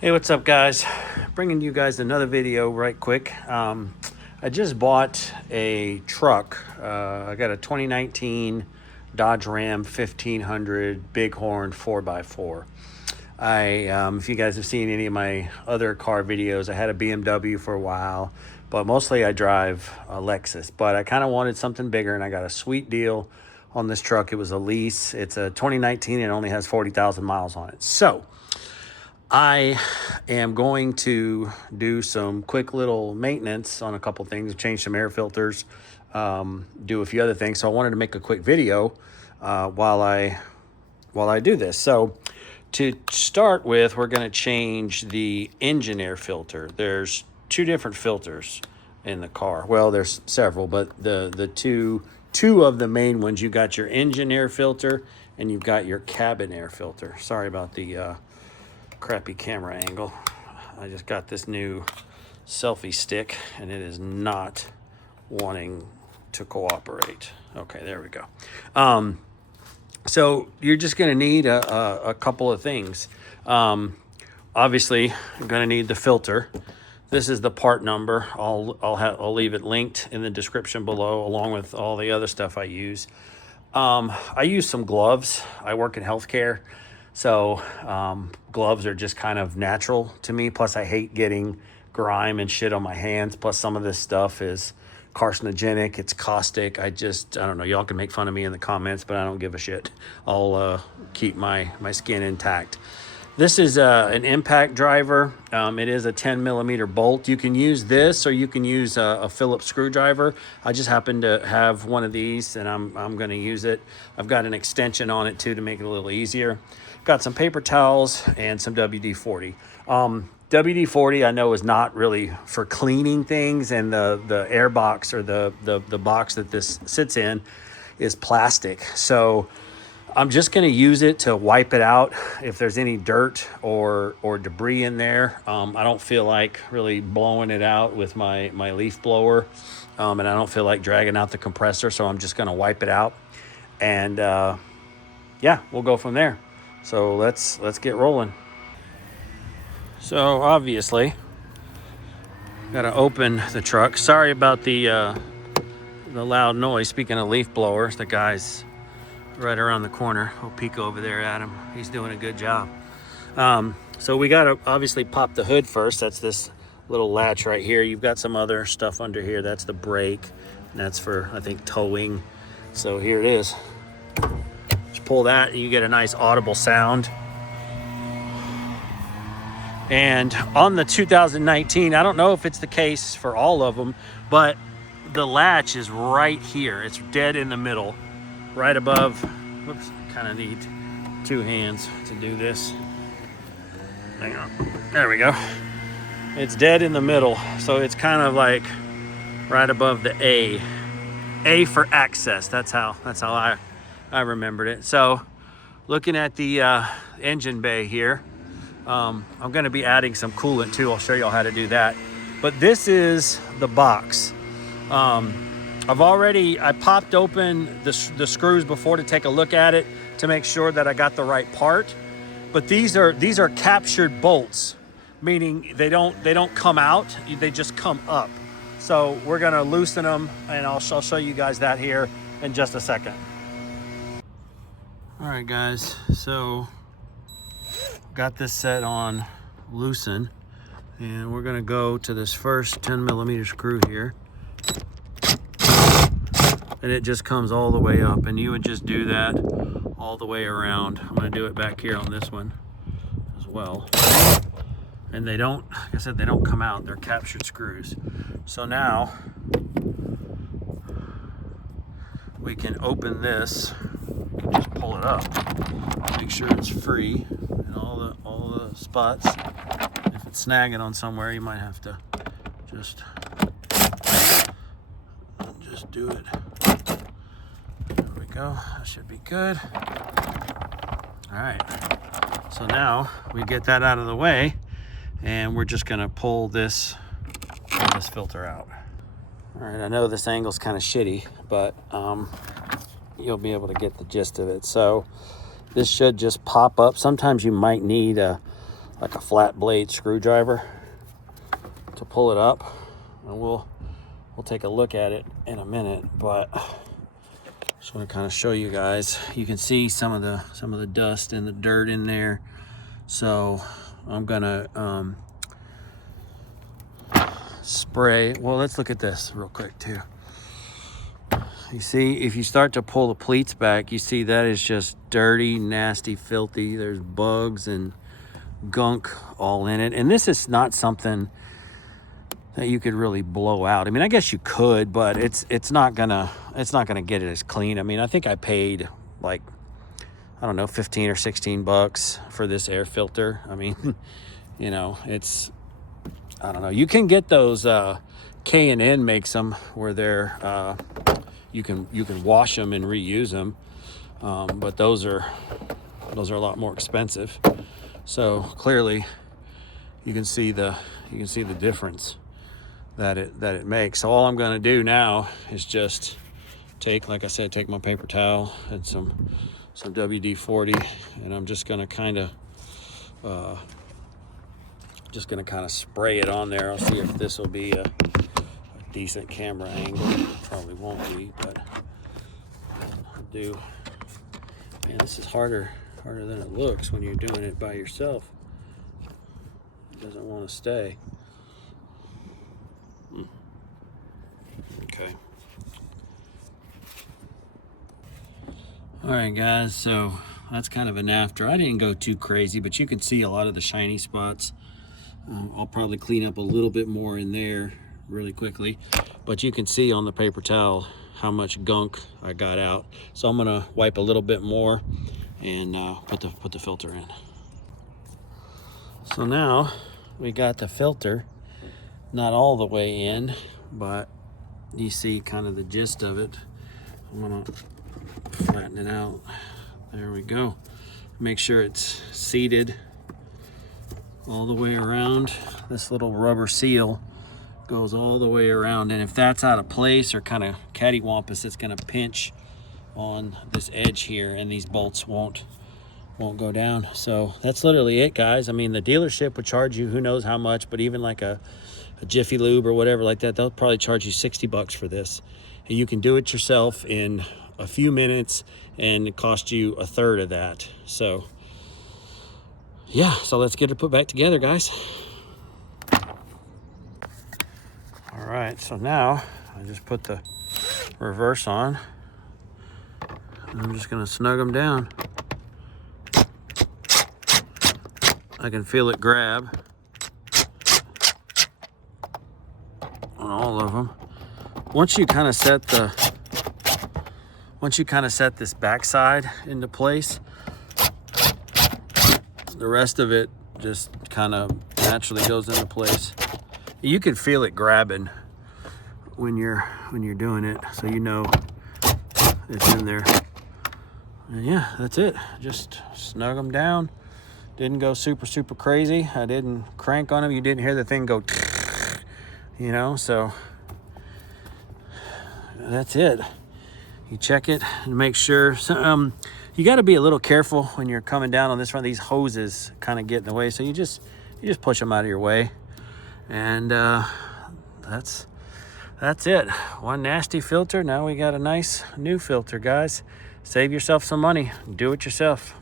Hey, what's up, guys? Bringing you guys another video right quick. I just bought a truck. I got a 2019 Dodge Ram 1500 Bighorn 4x4. If you guys have seen any of my other car videos, I had a BMW for a while, but mostly I drive a Lexus. But I kind of wanted something bigger, and I got a sweet deal on this truck. It was a lease. It's a 2019 and only has 40,000 miles on it. So I am going to do some quick little maintenance on a couple things, change some air filters, do a few other things. So I wanted to make a quick video while I do this. So to start with, we're going to change the engine air filter. There's two different filters in the car. Well, there's several, but the two of the main ones, you got your engine air filter and you've got your cabin air filter. Sorry about the crappy camera angle. I just got this new selfie stick and it is not wanting to cooperate. Okay, there we go. So you're just going to need a couple of things. Obviously, you're going to need the filter. This is the part number. I'll leave it linked in the description below, along with all the other stuff I use. I use some gloves. I work in healthcare, so gloves are just kind of natural to me. Plus, I hate getting grime and shit on my hands. Plus, some of this stuff is carcinogenic. It's caustic. I don't know. Y'all can make fun of me in the comments, but I don't give a shit. I'll keep my skin intact. This is an impact driver. It is a 10 millimeter bolt. You can use this or you can use a Phillips screwdriver. I just happen to have one of these and I'm going to use it. I've got an extension on it too to make it a little easier. Got some paper towels and some WD-40. WD-40 I know is not really for cleaning things, and the air box or the box that this sits in is plastic. So I'm just going to use it to wipe it out if there's any dirt or debris in there. I don't feel like really blowing it out with my leaf blower, and I don't feel like dragging out the compressor, so I'm just going to wipe it out. And yeah, we'll go from there. So let's get rolling. So obviously, got to open the truck. Sorry about the loud noise. Speaking of leaf blowers, the guy's right around the corner. We'll peek over there at him. He's doing a good job. So we got to obviously pop the hood first. That's this little latch right here. You've got some other stuff under here. That's the brake, and that's for, I think, towing. So here it is. Just pull that and you get a nice audible sound. And on the 2019, I don't know if it's the case for all of them, but the latch is right here. It's dead in the middle, right above. Whoops, kind of need two hands to do this. Hang on. There we go. It's dead in the middle, so it's kind of like right above the A. A for access. That's how I remembered it. So looking at the engine bay here, I'm going to be adding some coolant too. I'll show you all how to do that. But this is the box. I popped open the screws before to take a look at it to make sure that I got the right part. But these are captured bolts, meaning they don't come out, they just come up. So we're gonna loosen them, and I'll show you guys that here in just a second. All right, guys. So got this set on loosen, and we're gonna go to this first 10 millimeter screw here. And it just comes all the way up, and you would just do that all the way around. I'm gonna do it back here on this one as well. And they don't, like I said, they don't come out. They're captured screws. So now we can open this. We can just pull it up, make sure it's free in all the spots. If it's snagging on somewhere, you might have to just do it. There we go. That should be good. All right. So now we get that out of the way, and we're just gonna pull this filter out. All right. I know this angle's kind of shitty, but you'll be able to get the gist of it. So this should just pop up. Sometimes you might need a like a flat blade screwdriver to pull it up, and we'll take a look at it in a minute. But just want to kind of show you guys. You can see some of the dust and the dirt in there. So I'm gonna spray. Well, let's look at this real quick too. You see, if you start to pull the pleats back, you see that is just dirty, nasty, filthy. There's bugs and gunk all in it. And this is not something that you could really blow out. I mean, I guess you could, but it's not gonna get it as clean. I mean, I think I paid like, I don't know, 15 or 16 bucks for this air filter. I mean, you know, it's, I don't know. You can get those, K&N makes them where they're, you can wash them and reuse them. But those are a lot more expensive. So clearly you can see the difference that it makes. So all I'm going to do now is just take, like I said, take my paper towel and some WD-40, and I'm just going to kind of spray it on there. I'll see if this will be a decent camera angle. Probably won't be, but I'll do. Man, this is harder than it looks when you're doing it by yourself. It doesn't want to stay. Okay. All right, guys, so that's kind of an after. I didn't go too crazy, but you can see a lot of the shiny spots. I'll probably clean up a little bit more in there really quickly, but you can see on the paper towel how much gunk I got out. So I'm gonna wipe a little bit more and put the filter in. So now we got the filter not all the way in, but you see kind of the gist of it. I'm gonna flatten it out. There we go. Make sure it's seated all the way around. This little rubber seal goes all the way around, and if that's out of place or kind of cattywampus, it's going to pinch on this edge here, and these bolts won't go down. So that's literally it, guys. I mean, the dealership would charge you who knows how much, but even like a Jiffy Lube or whatever like that, they'll probably charge you 60 bucks for this. And you can do it yourself in a few minutes, and it cost you a third of that. So yeah, so let's get it put back together, guys. All right, so now I just put the reverse on. I'm just gonna snug them down. I can feel it grab on all of them. Once you kind of set this backside into place, the rest of it just kind of naturally goes into place. You can feel it grabbing when you're doing it, so you know it's in there. And yeah, that's it. Just snug them down. Didn't go super crazy. I didn't crank on them. You didn't hear the thing go, you know, so that's it. You check it and make sure. So, you got to be a little careful when you're coming down on this one. These hoses kind of get in the way, so you just push them out of your way. And that's it. One nasty filter. Now we got a nice new filter, guys. Save yourself some money. Do it yourself.